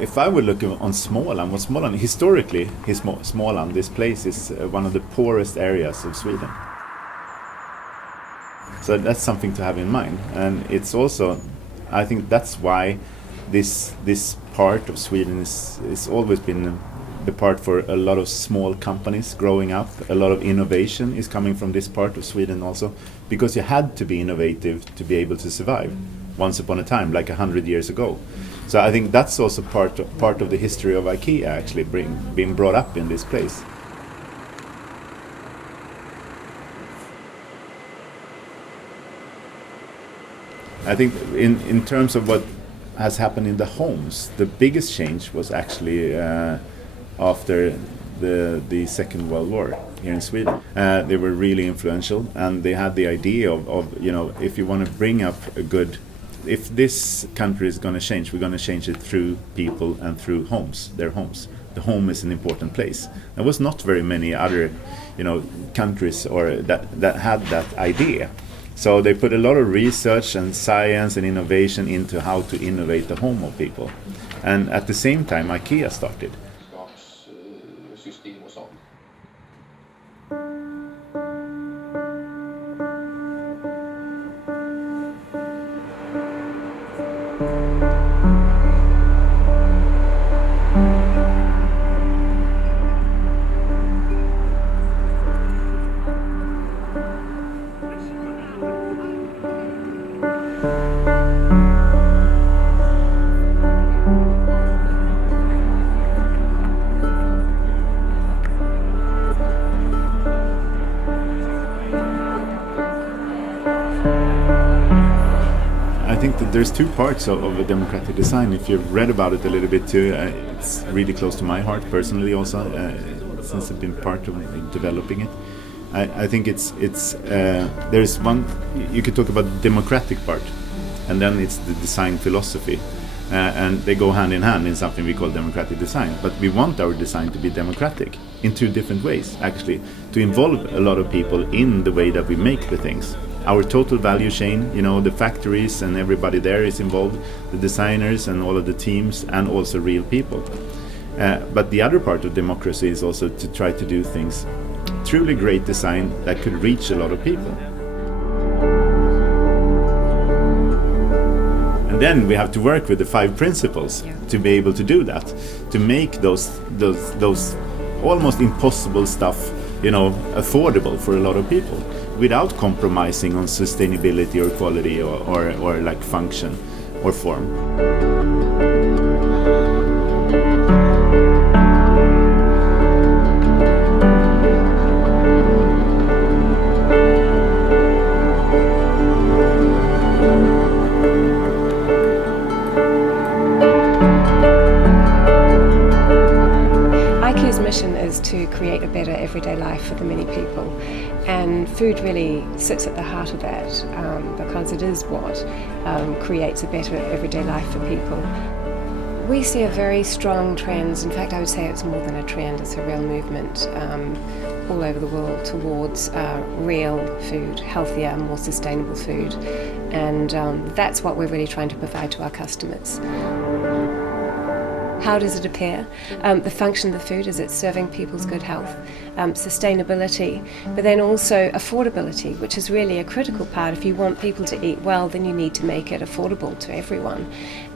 if I would look on Småland, what Småland historically, Småland, this place is one of the poorest areas of Sweden. So that's something to have in mind, and it's also, I think that's why this part of Sweden is always been the part for a lot of small companies growing up. A lot of innovation is coming from this part of Sweden also, because you had to be innovative to be able to survive once upon a time, like 100 years ago. So I think that's also part of the history of IKEA actually being brought up in this place. I think in terms of what has happened in the homes, the biggest change was actually after the Second World War here in Sweden. They were really influential, and they had the idea of if you want to bring up if this country is going to change, we're going to change it through people and through their homes. The home is an important place. There was not very many other countries that had that idea. So they put a lot of research and science and innovation into how to innovate the home of people. And at the same time, IKEA started. There's two parts of a democratic design. If you've read about it a little bit too, it's really close to my heart personally also, since I've been part of developing it. I think there's one, you could talk about the democratic part, and then it's the design philosophy. And they go hand in hand in something we call democratic design. But we want our design to be democratic in two different ways, actually, to involve a lot of people in the way that we make the things. Our total value chain, the factories and everybody there is involved, the designers and all of the teams, and also real people. But the other part of democracy is also to try to do things, truly great design that could reach a lot of people. And then we have to work with the 5 principles to be able to do that, to make those almost impossible stuff, affordable for a lot of people, without compromising on sustainability or quality or like function or form. IKEA's mission is to create a better everyday life for the many people. And food really sits at the heart of that because it is what creates a better everyday life for people. We see a very strong trend, in fact I would say it's more than a trend, it's a real movement all over the world towards real food, healthier, more sustainable food. And that's what we're really trying to provide to our customers. How does it appear? The function of the food is it's serving people's good health, sustainability, but then also affordability, which is really a critical part. If you want people to eat well, then you need to make it affordable to everyone.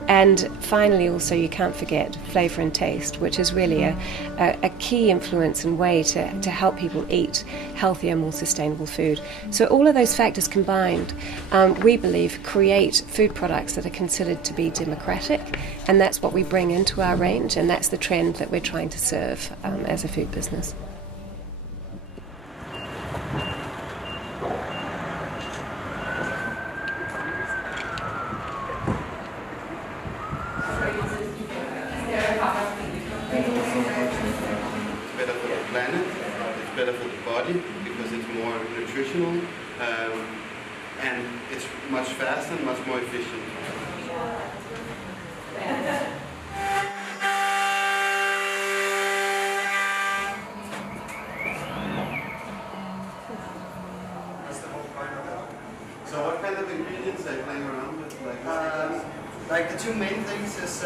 And finally, also, you can't forget flavour and taste, which is really a key influence and way to help people eat healthier, more sustainable food. So all of those factors combined, we believe, create food products that are considered to be democratic, and that's what we bring into our range, and that's the trend that we're trying to serve as a food business. Better for the body because it's more nutritional and it's much faster and much more efficient. So what kind of ingredients are you playing around with? Like the two main things is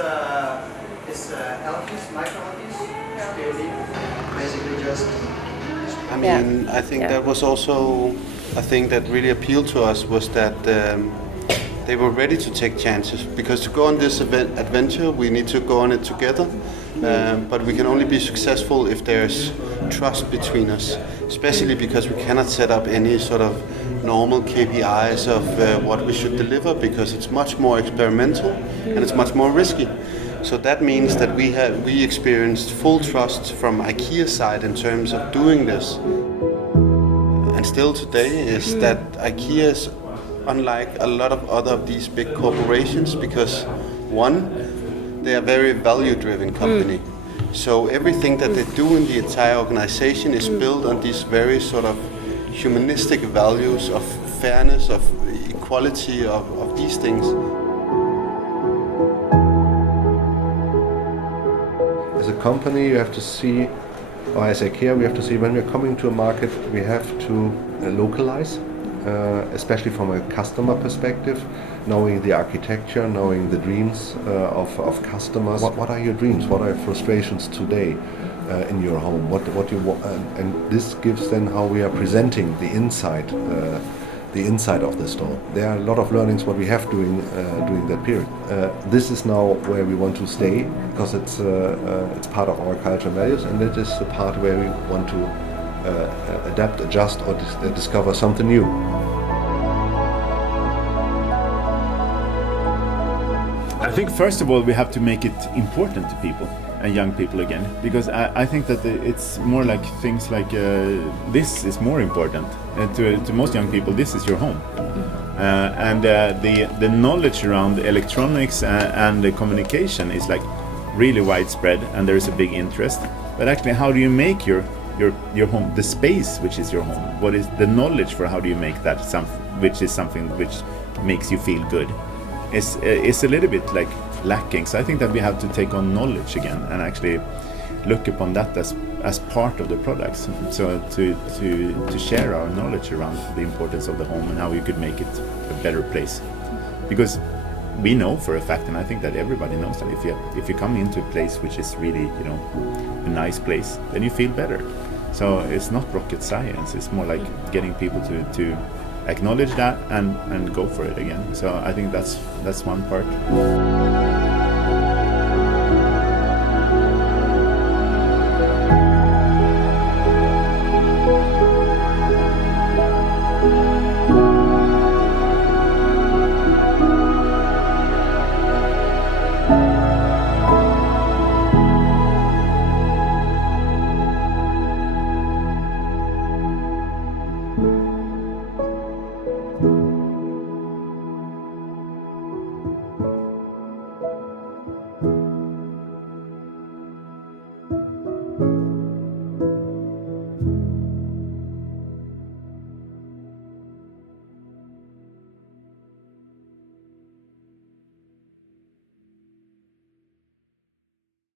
Basically just. I mean, I think that was also a thing that really appealed to us was that they were ready to take chances, because to go on this adventure we need to go on it together, but we can only be successful if there's trust between us, especially because we cannot set up any sort of normal KPIs of what we should deliver, because it's much more experimental and it's much more risky. So that means that we experienced full trust from IKEA's side in terms of doing this. And still today is that IKEA is unlike a lot of other of these big corporations, because one, they are a very value-driven company. So everything that they do in the entire organization is built on these very sort of humanistic values of fairness, of equality, of these things. As a company, you have to see, or as IKEA, we have to see when we're coming to a market, we have to localize, especially from a customer perspective, knowing the architecture, knowing the dreams of customers. What are your dreams? What are your frustrations today in your home? What you want? And this gives then how we are presenting the inside of the store. There are a lot of learnings what we have during that period. This is now where we want to stay, because it's part of our culture and values, and it is the part where we want to adapt, adjust, or discover something new. I think first of all we have to make it important to people and young people again, because I think that it's more like things like this is more important to most young people. This is your home, and the knowledge around electronics and the communication is like really widespread, and there is a big interest. But actually, how do you make your home, the space which is your home? What is the knowledge for how do you make that something which makes you feel good? Is a little bit like lacking. So I think that we have to take on knowledge again and actually look upon that as part of the products. So to share our knowledge around the importance of the home and how you could make it a better place. Because we know for a fact, and I think that everybody knows that if you come into a place which is really, a nice place, then you feel better. So it's not rocket science. It's more like getting people to acknowledge that and go for it again. So I think that's one part.